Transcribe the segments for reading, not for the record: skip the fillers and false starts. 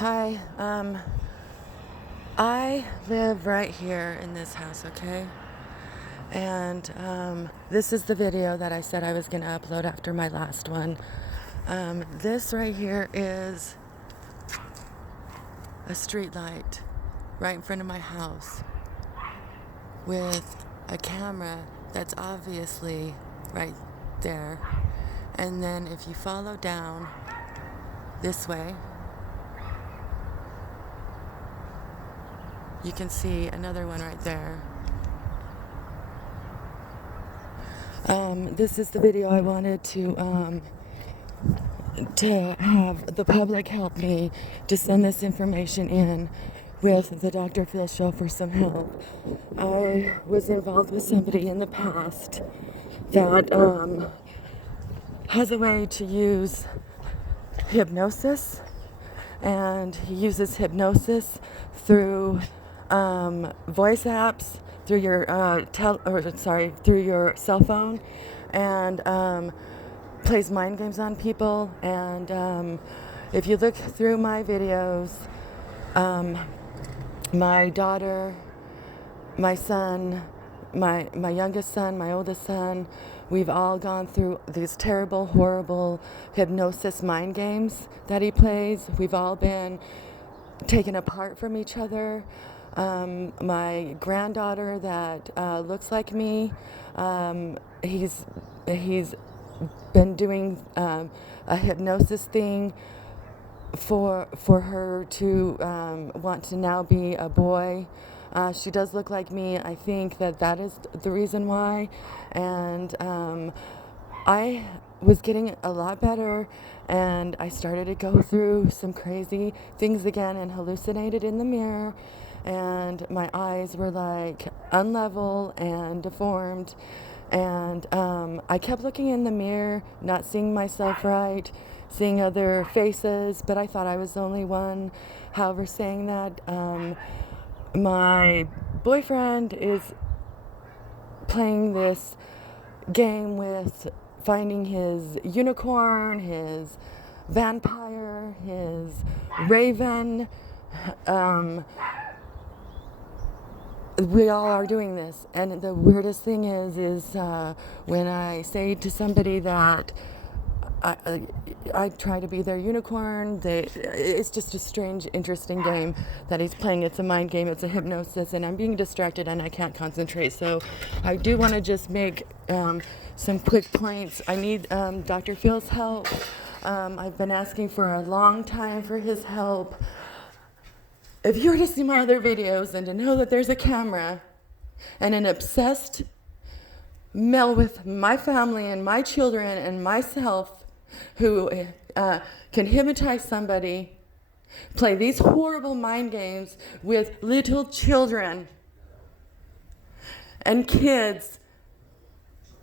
Hi, I live right here in this house, okay? And this is the video that I said I was going to upload after my last one. This right here is a street light right in front of my house with a camera that's obviously right there. And then if you follow down this way, you can see another one right there. This is the video I wanted to have the public help me to send this information in with the Dr.Phils show for some help. I was involved with somebody in the past that has a way to use hypnosis, and he uses hypnosis through voice apps, through your through your cell phone, and plays mind games on people. And if you look through my videos, my daughter, my son, my youngest son, my oldest son, we've all gone through these terrible, horrible hypnosis mind games that he plays. We've all been taken apart from each other. My granddaughter that looks like me, he's been doing a hypnosis thing for her to want to now be a boy. She does look like me. I think that is the reason why. And I was getting a lot better, and I started to go through some crazy things again and hallucinated in the mirror, and my eyes were like unlevel and deformed. And I kept looking in the mirror, not seeing myself right, seeing other faces, but I thought I was the only one. However, saying that, my boyfriend is playing this game with finding his unicorn, his vampire, his raven. We all are doing this, and the weirdest thing is when I say to somebody that I try to be their unicorn. It's just a strange, interesting game that he's playing. It's a mind game. It's a hypnosis, and I'm being distracted and I can't concentrate. So I do want to just make some quick points. I need Dr. Phil's help. I've been asking for a long time for his help. If you were to see my other videos and to know that there's a camera and an obsessed male with my family and my children and myself who can hypnotize somebody, play these horrible mind games with little children and kids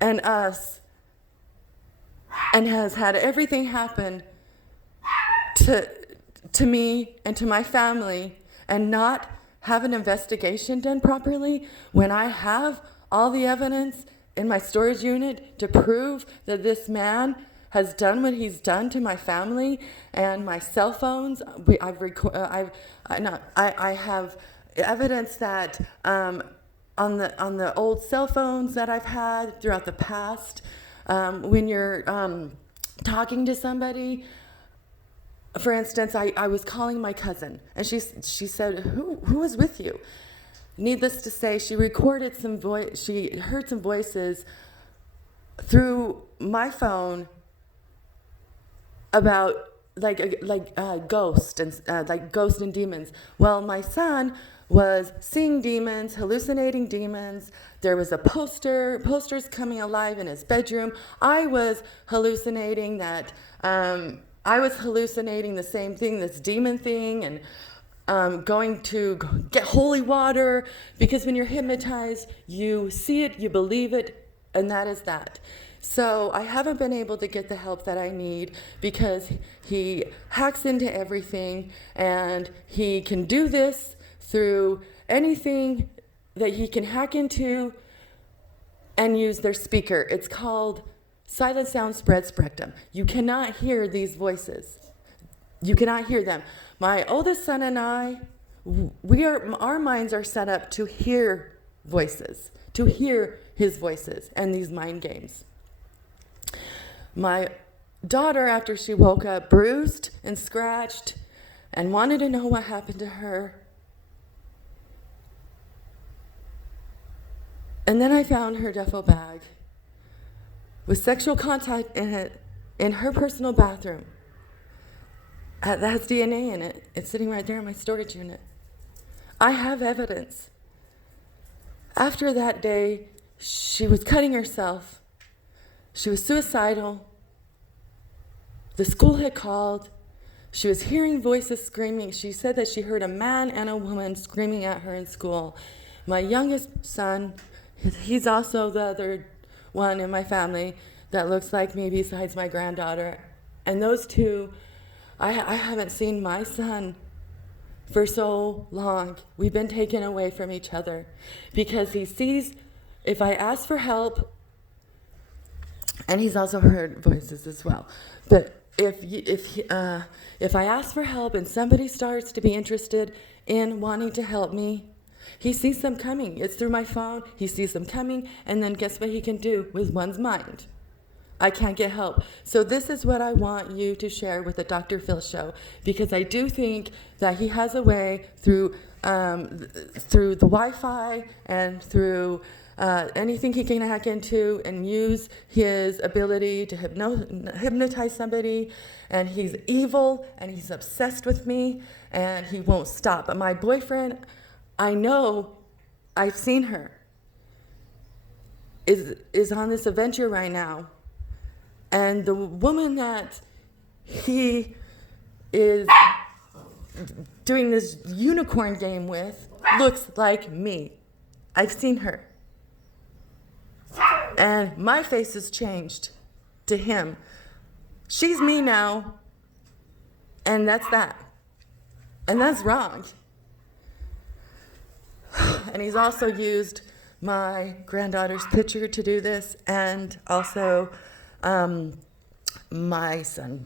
and us, and has had everything happen to me and to my family, and not have an investigation done properly when I have all the evidence in my storage unit to prove that this man has done what he's done to my family and my cell phones. I have evidence that on the old cell phones that I've had throughout the past, when you're talking to somebody. For instance, I was calling my cousin, and she said, "Who was with you?" Needless to say, she recorded some voice. She heard some voices through my phone about ghosts and demons. Well, my son was seeing demons, hallucinating demons. There was posters coming alive in his bedroom. I was hallucinating that. I was hallucinating the same thing, this demon thing, and going to get holy water, because when you're hypnotized, you see it, you believe it, and that is that. So I haven't been able to get the help that I need because he hacks into everything, and he can do this through anything that he can hack into and use their speaker. It's called silent sound spread spectrum. You cannot hear these voices. You cannot hear them. My oldest son and I, our minds are set up to hear voices, to hear his voices and these mind games. My daughter, after she woke up, bruised and scratched and wanted to know what happened to her. And then I found her duffel bag with sexual contact in it in her personal bathroom. That has DNA in it. It's sitting right there in my storage unit. I have evidence. After that day, she was cutting herself. She was suicidal. The school had called. She was hearing voices screaming. She said that she heard a man and a woman screaming at her in school. My youngest son, he's also the other one in my family that looks like me besides my granddaughter. And those two, I haven't seen my son for so long. We've been taken away from each other because he sees if I ask for help, and he's also heard voices as well. But if I ask for help and somebody starts to be interested in wanting to help me, he sees them coming. It's through my phone. He sees them coming, and then guess what he can do with one's mind? I can't get help. So this is what I want you to share with the Dr. Phils show, because I do think that he has a way through the Wi-Fi and through anything he can hack into and use his ability to hypnotize somebody. And he's evil, and he's obsessed with me, and he won't stop. But my boyfriend, I know, I've seen her, is on this adventure right now. And the woman that he is doing this unicorn game with looks like me. I've seen her. And my face has changed to him. She's me now, and that's that. And that's wrong. And he's also used my granddaughter's picture to do this, and also my son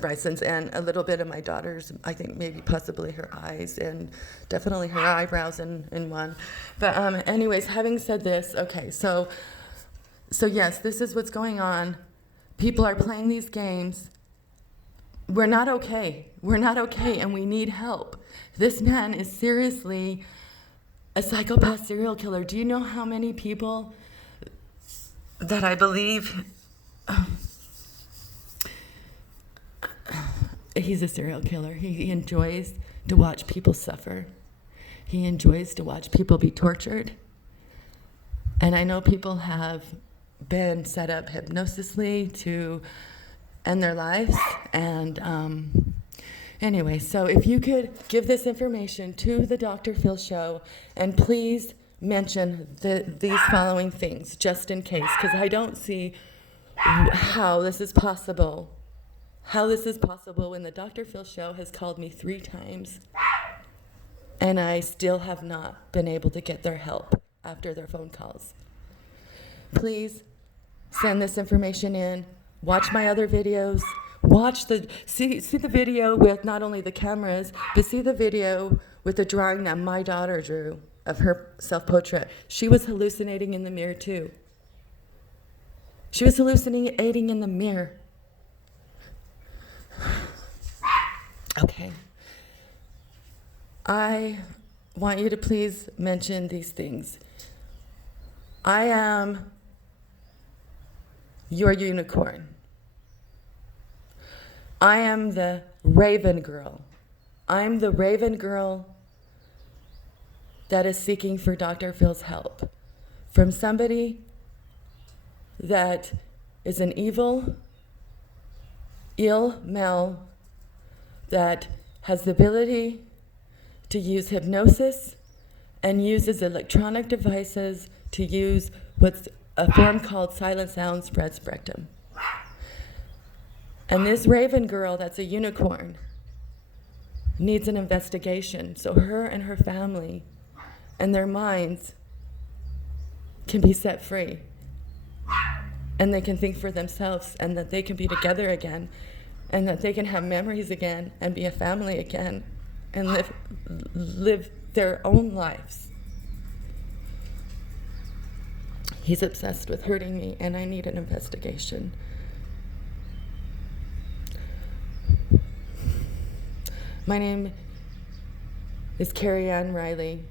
Bryson's, and a little bit of my daughter's, I think maybe possibly her eyes, and definitely her eyebrows in one. But anyways, having said this, okay, so yes, this is what's going on. People are playing these games. We're not okay. We're not okay, and we need help. This man is seriously a psychopath serial killer. Do you know how many people that I believe he's a serial killer? He enjoys to watch people suffer. He enjoys to watch people be tortured. And I know people have been set up hypnosisly to end their lives. And anyway, so if you could give this information to the Dr. Phil show, and please mention these following things, just in case, because I don't see how this is possible. How this is possible when the Dr. Phil show has called me 3 times, and I still have not been able to get their help after their phone calls. Please send this information in. Watch my other videos. See the video with not only the cameras, but see the video with the drawing that my daughter drew of her self-portrait. She was hallucinating in the mirror too. She was hallucinating in the mirror. Okay. I want you to please mention these things. I am your unicorn. I am the Raven Girl. I'm the Raven Girl that is seeking for Dr. Phil's help from somebody that is an evil, ill male that has the ability to use hypnosis and uses electronic devices to use what's a form called silent sound spread spectrum. And this Raven Girl that's a unicorn needs an investigation so her and her family and their minds can be set free, and they can think for themselves, and that they can be together again, and that they can have memories again and be a family again and live their own lives. He's obsessed with hurting me, and I need an investigation. My name is Carrie Ann Riley.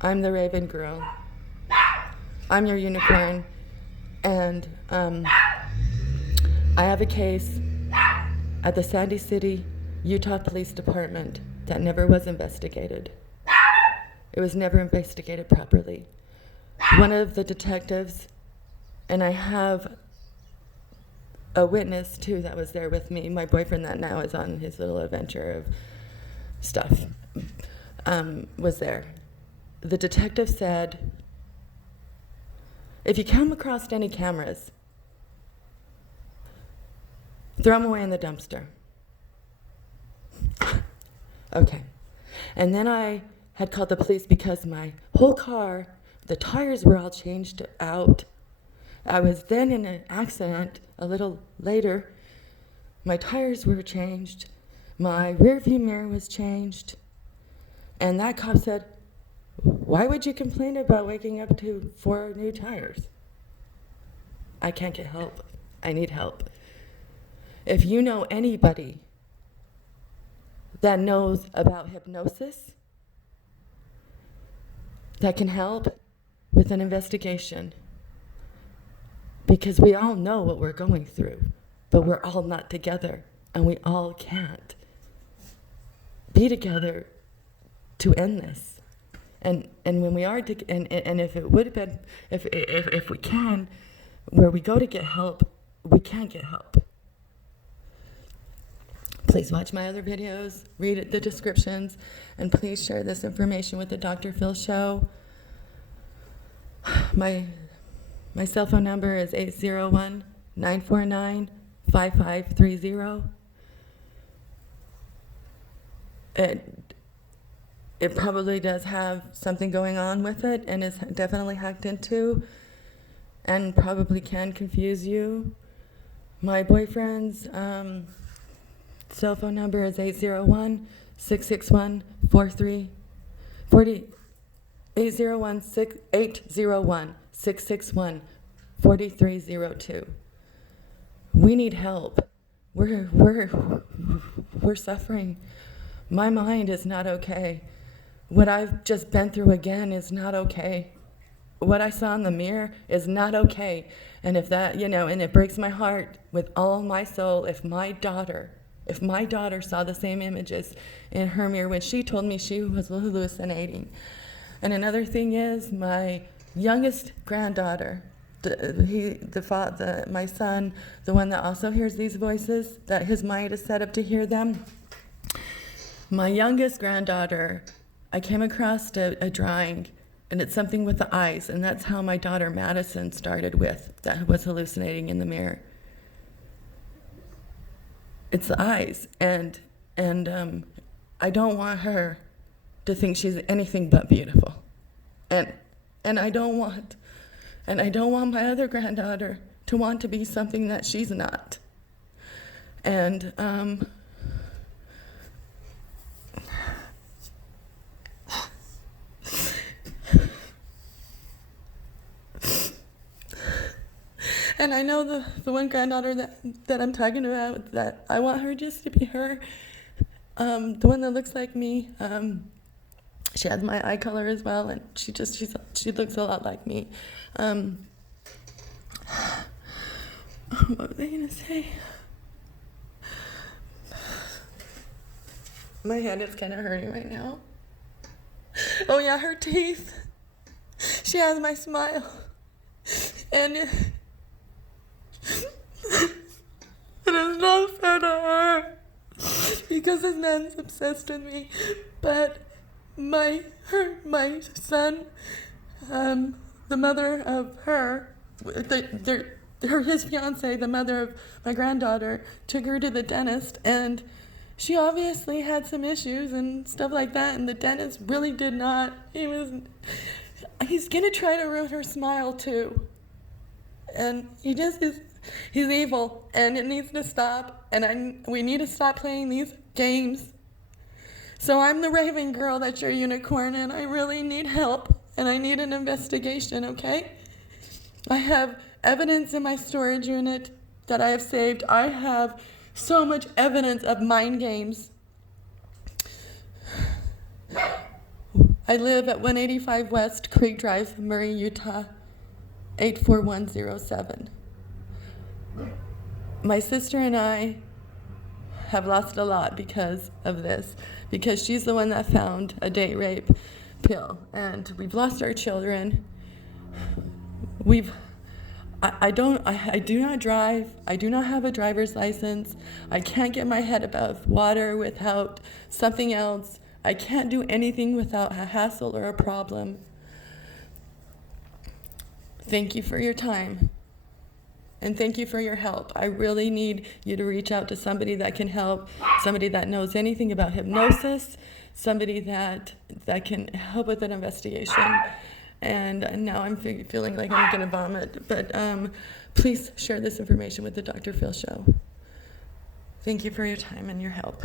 I'm the Raven Girl. I'm your unicorn, and I have a case at the Sandy City, Utah Police Department that never was investigated. It was never investigated properly. One of the detectives, and I have a witness too that was there with me, my boyfriend that now is on his little adventure of stuff, was there. The detective said, if you come across any cameras, throw them away in the dumpster. Okay. And then I had called the police because my whole car, the tires were all changed out. I was then in an accident a little later. My tires were changed. My rear view mirror was changed. And that cop said, why would you complain about waking up to 4 new tires? I can't get help. I need help. If you know anybody that knows about hypnosis, that can help with an investigation, because we all know what we're going through, but we're all not together, and we all can't be together to end this. And when we are, and if it would have been, if we can, where we go to get help, we can't get help. Please watch my other videos, read the descriptions, and please share this information with the Dr.Phils show. My cell phone number is 801-949-5530. It probably does have something going on with it and is definitely hacked into and probably can confuse you. My boyfriend's cell phone number is 801-661-4340. 801-661-4302. We need help. We're suffering. My mind is not okay. What I've just been through again is not okay. What I saw in the mirror is not okay. And if that, and it breaks my heart with all my soul if my daughter saw the same images in her mirror when she told me she was hallucinating. And another thing is, my youngest granddaughter, my son, the one that also hears these voices, that his mind is set up to hear them. My youngest granddaughter, I came across a drawing, and it's something with the eyes, and that's how my daughter Madison started with, that was hallucinating in the mirror. It's the eyes, and I don't want her to think she's anything but beautiful, and I don't want my other granddaughter to want to be something that she's not, and and I know the one granddaughter that I'm talking about, that I want her just to be her, the one that looks like me. She has my eye color as well, and she looks a lot like me. What was I gonna say? My hand is kind of hurting right now. Oh yeah, her teeth. She has my smile, and it is not fair to her because this man's obsessed with me. But my son, the mother of her, his fiance, the mother of my granddaughter, took her to the dentist, and she obviously had some issues and stuff like that, and the dentist really did not. He's gonna try to ruin her smile too, and he just is. He's evil, and it needs to stop, and we need to stop playing these games. So I'm the Raven girl that's your unicorn, and I really need help, and I need an investigation, okay? I have evidence in my storage unit that I have saved. I have so much evidence of mind games. I live at 185 West Creek Drive, Murray, Utah, 84107. My sister and I have lost a lot because of this, because she's the one that found a date rape pill, and we've lost our children. I do not drive. I do not have a driver's license. I can't get my head above water without something else. I can't do anything without a hassle or a problem. Thank you for your time. And thank you for your help. I really need you to reach out to somebody that can help, somebody that knows anything about hypnosis, somebody that can help with an investigation. And now I'm feeling like I'm going to vomit. But please share this information with the Dr. Phil show. Thank you for your time and your help.